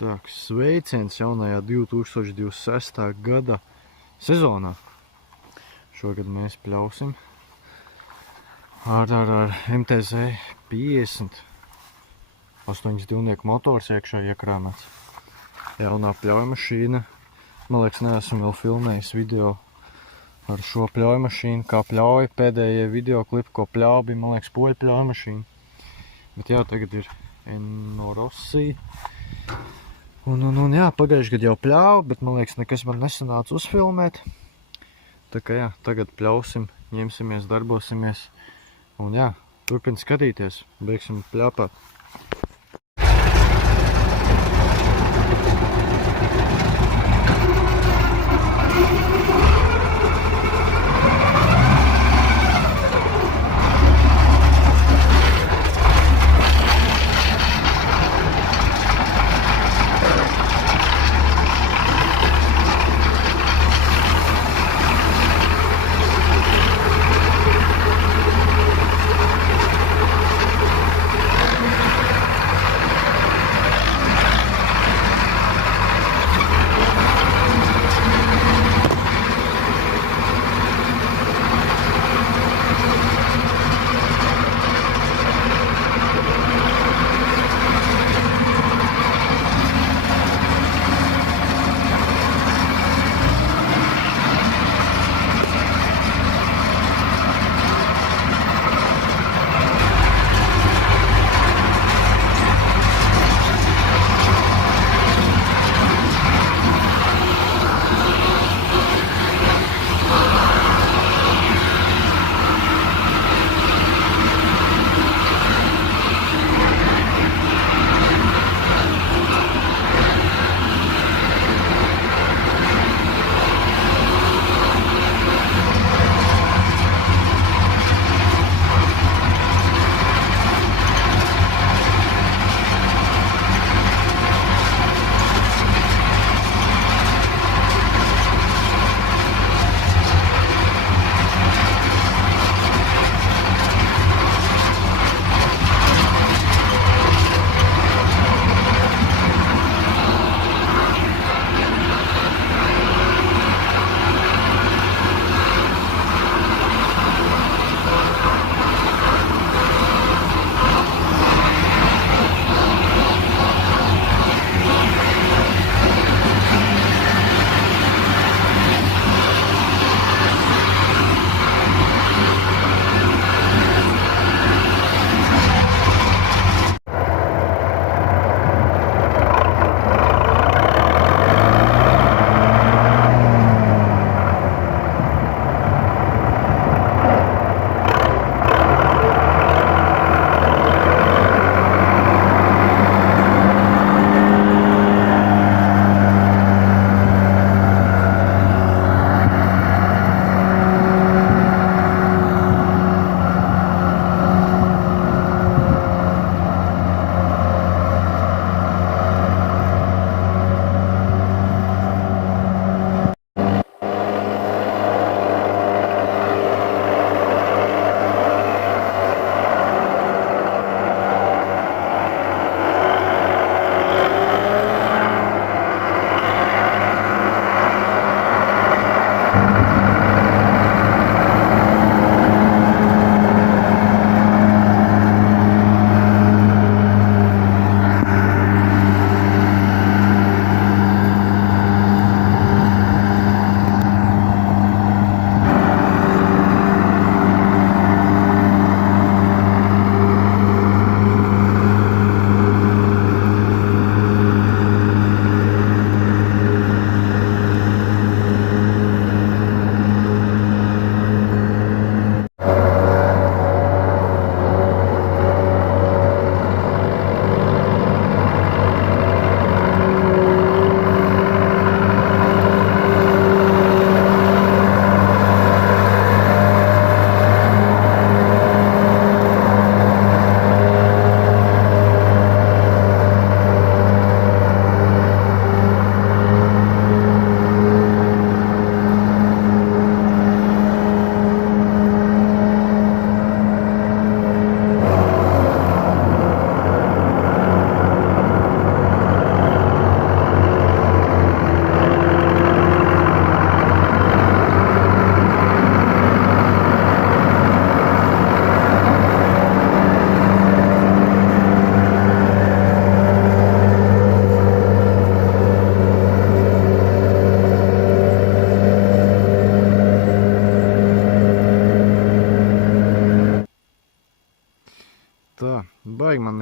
Tā, sveiciens jaunajā 2026. gada sezonā. Šogad mēs pļausim ar MTZ 50 8 dzīvnieku motors iekšā iekrāmēts. Jaunā pļauja mašīna. Man liekas, neesmu vēl filmējis video ar šo pļauja mašīnu, kā pļauja. Pēdējie video klipi, ko pļauja, bija, man liekas, poļu pļauja mašīna. Bet jā, tagad ir Enno Rossi. Un jā, pagājuši gadu jau pļāvu, bet man liekas, nekas man nesanāca uzfilmēt. Tā kā jā, tagad pļausim, ņemsimies, darbosimies. Un jā, turpin skatīties, beigsim pļāpāt.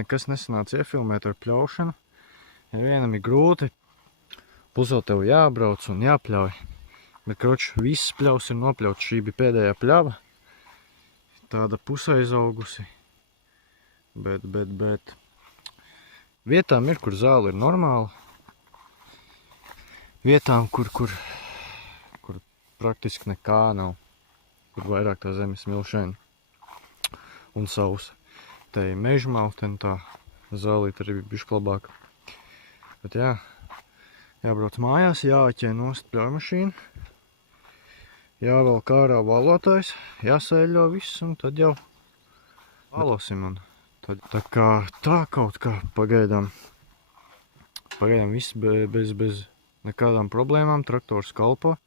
nekas nesanāca iefilmēt ar pļaušanu. Ja vienam ir grūti, plus vēl tev jābrauc un jāpļauj. Bet, kroč, visas pļaus ir nopļauts. Šī bija pēdējā pļava. Tāda pusaizaugusi. Bet. Vietām ir, kur zāle ir normāla. Vietām, kur praktiski nekā nav. Kur vairāk tā zemes milšaina un sausa. Te ir mežmau, ten tā zālīte arī bija bišķi labāka. Bet jā, jābrauc mājās, jāaķē nost pļaujmašīnu. Jāvelk ārā valotājs, jāsēļo viss un tad jau valosim. Un tad tā kā tā kaut kā pagaidām viss bez nekādām problēmām, traktors kalpo,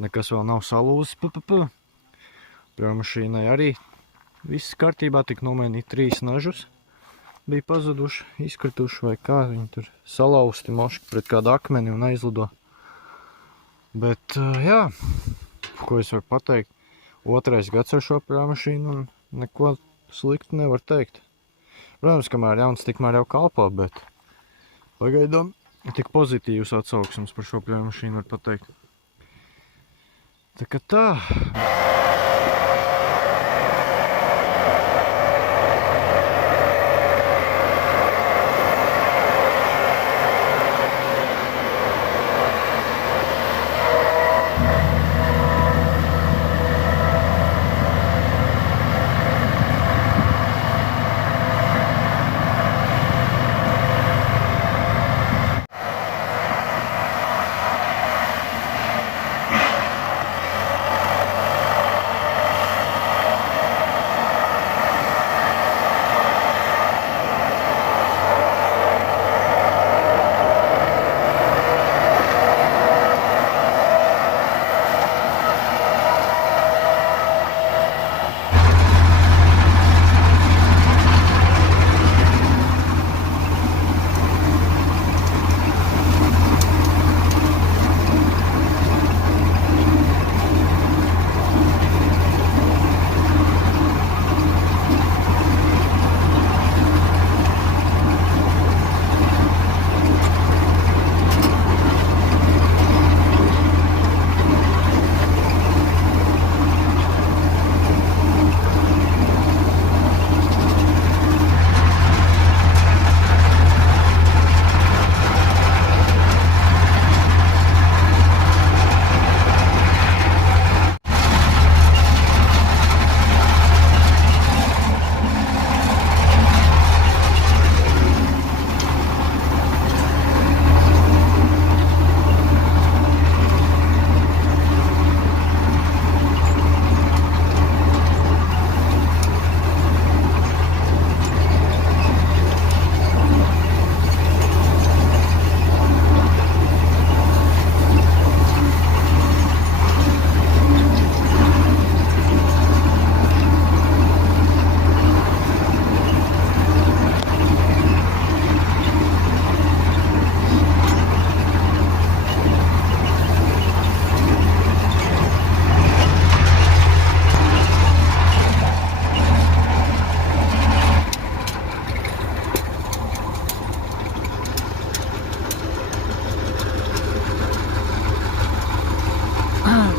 nekas vēl nav salūzis. Pļaujmašīnai arī viss kārtībā, tik nomainīt 3 nažus. Bija pazuduši, izkrituši vai kā, viņi tur salauzti moški pret kādu akmeni un aizlido. Bet jā, ko es varu pateikt, 2. gads ar šo pļaujmašīnu un neko sliktu nevar teikt. Protams, kamēr jauns, tikmēr jau kalpo, bet pagaidām tik pozitīvs atsauksmes par šo pļaujmašīnu var pateikt. Tā kā tā.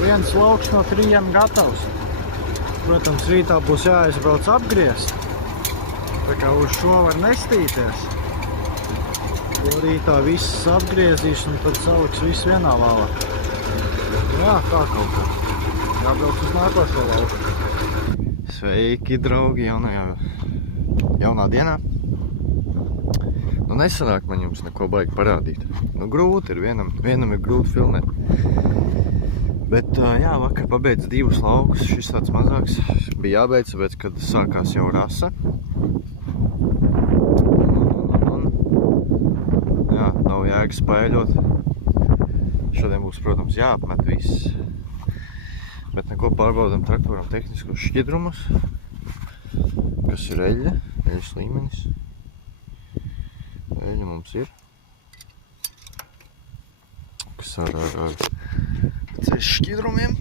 Viens lauks no 3 gatavs. Protams, rītā būs jāizbrauc apgriezt. Tā kā uz šo var nestīties. Jo rītā viss apgriezīs un tad saliks viss vienā vālā. Jā, tā kaut kā. Jābrauc uz nākošo lauku. Sveiki, draugi, jaunā dienā. Nu, nesanāk man jums neko baigi parādīt. Nu, grūti ir, vienam ir grūti filmēt. Bet, jā, vakar pabeidz 2 laukus, šis tāds mazāks. Bija jābeidz, tāpēc, kad sākās jau rasa. Jā, nav jēga spēļot. Šodien būs, protams, jāapmet viss. Bet neko pārbaudam traktoram tehniskos šķidrumus. Kas ir eļas līmenis. Eļa mums ir. Kas ar ceļš šķidrumiem.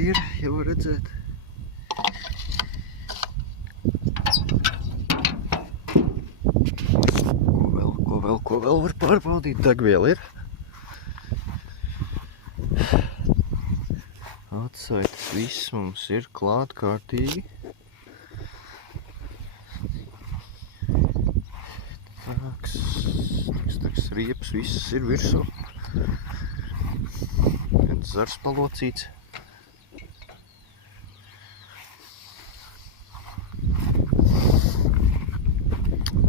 ir, jau var redzēt. Ko vēl var pārbaudīt? Degviela ir. Atsaitas viss mums ir klāt kārtīgi. Taks riepas, viss ir virsū. Viens zars palocīts.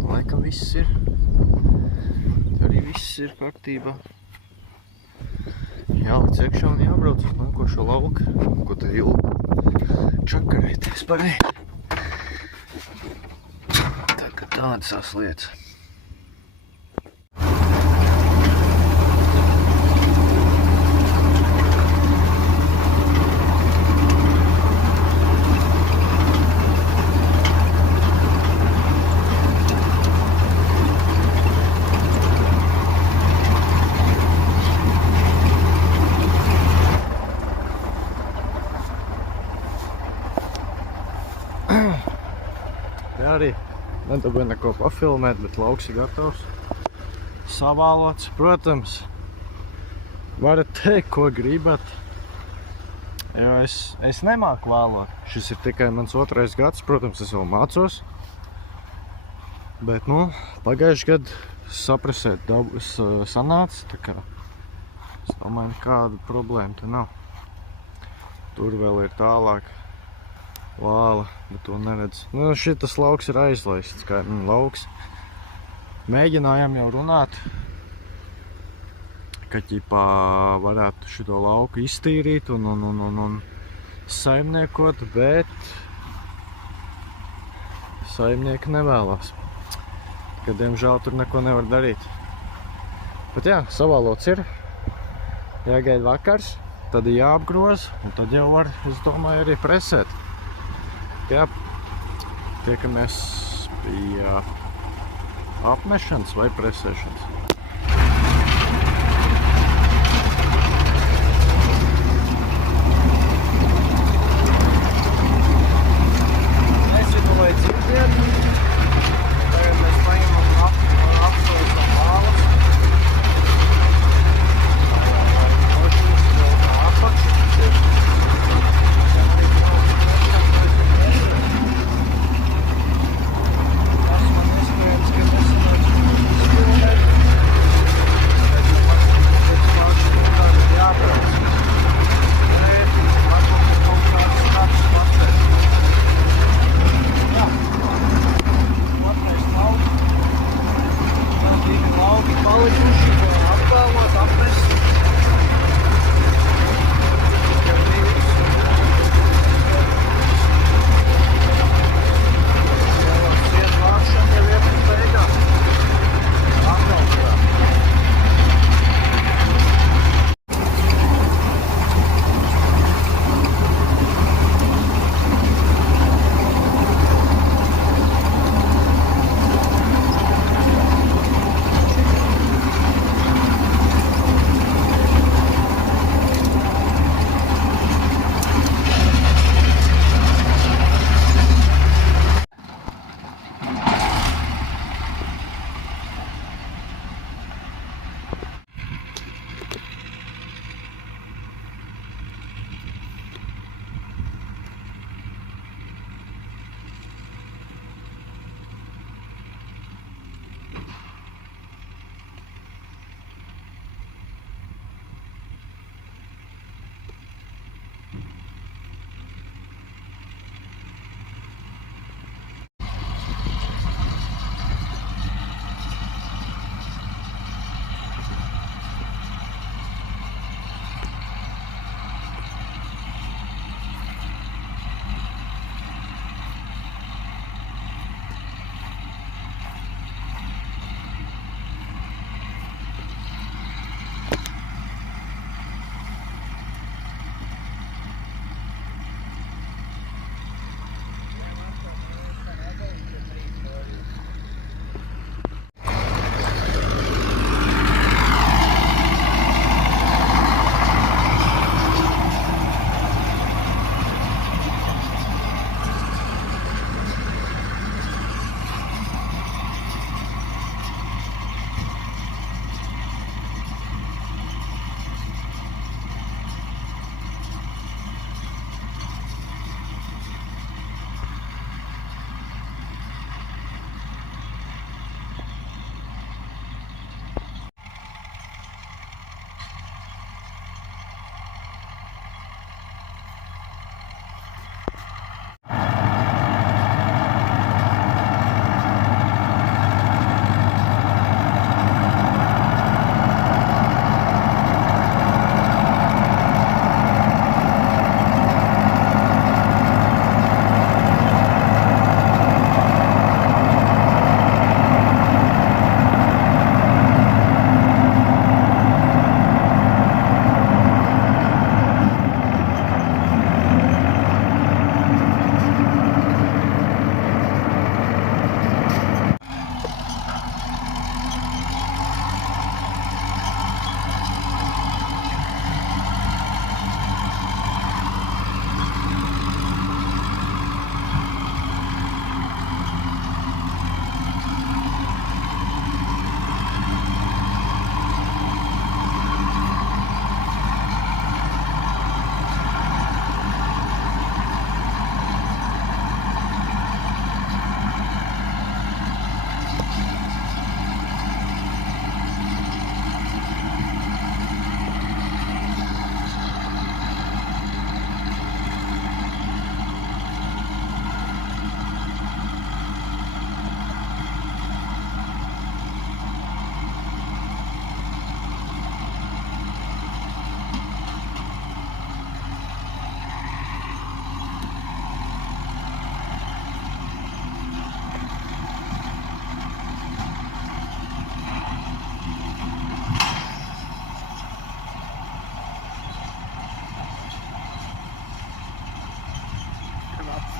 Laikam viss ir. Arī viss ir kārtībā. Jālic iekšā un jābrauc uz nākošo lauku. Ko te ilgi čakarēties parī. Tagad tādas tās lietas. Te arī nedabūju neko pafilmēt, bet lauks ir gatavs. Savālots, protams. Varat teikt, ko gribat. Jo es nemāku vēlot. Šis ir tikai mans 2. gads, protams, es vēl mācos. Bet, pagājuši gadu saprasēt sanāca, tā kā es domāju, nekāda problēma te nav. Tur vēl ir tālāk. Vāla, bet to neredz. Šitas lauks ir aizlaists, kā lauks. Mēģinājām jau runāt, ka ķipā varētu šito lauku iztīrīt un saimniekot, bet saimnieki nevēlās. Ka, diemžēl, tur neko nevar darīt. Bet jā, savālots ir. Jāgaida vakars, tad ir jāapgroz, un tad jau var, es domāju, arī presēt. Jā, tiekamies pie apmešanas vai presēšanas. Nezinu, vai dzirdiet. Tagad mēs paņemam apsveicam vālas. Mašīnas vēl no apakšas ir. Tas man iespējams, ka nesanāks filmēt.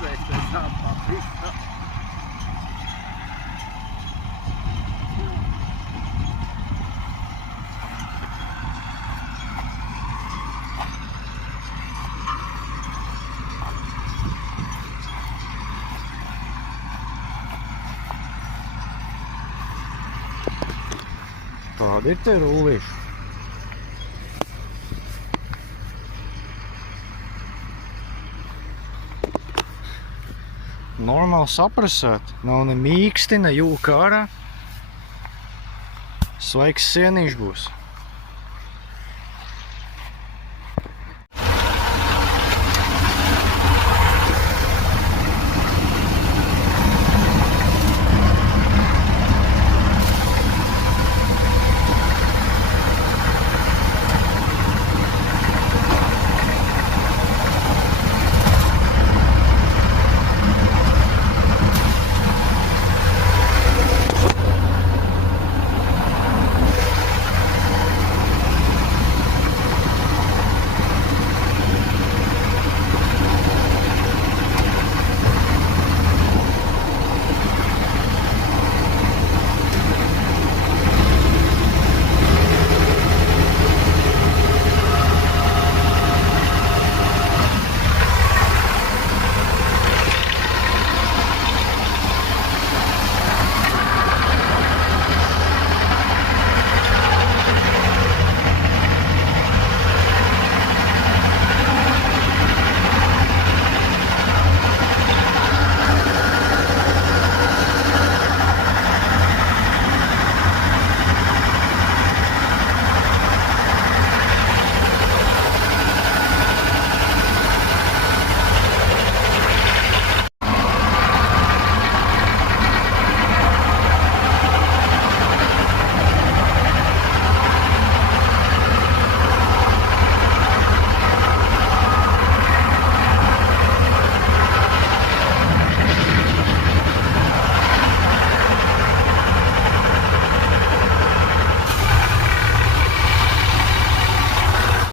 izvēsties apā. Tādi ir tie rullīši. Normāli saprasēt. Nav ne mīksti, ne jūka ārā. Svaigs sienīši būs.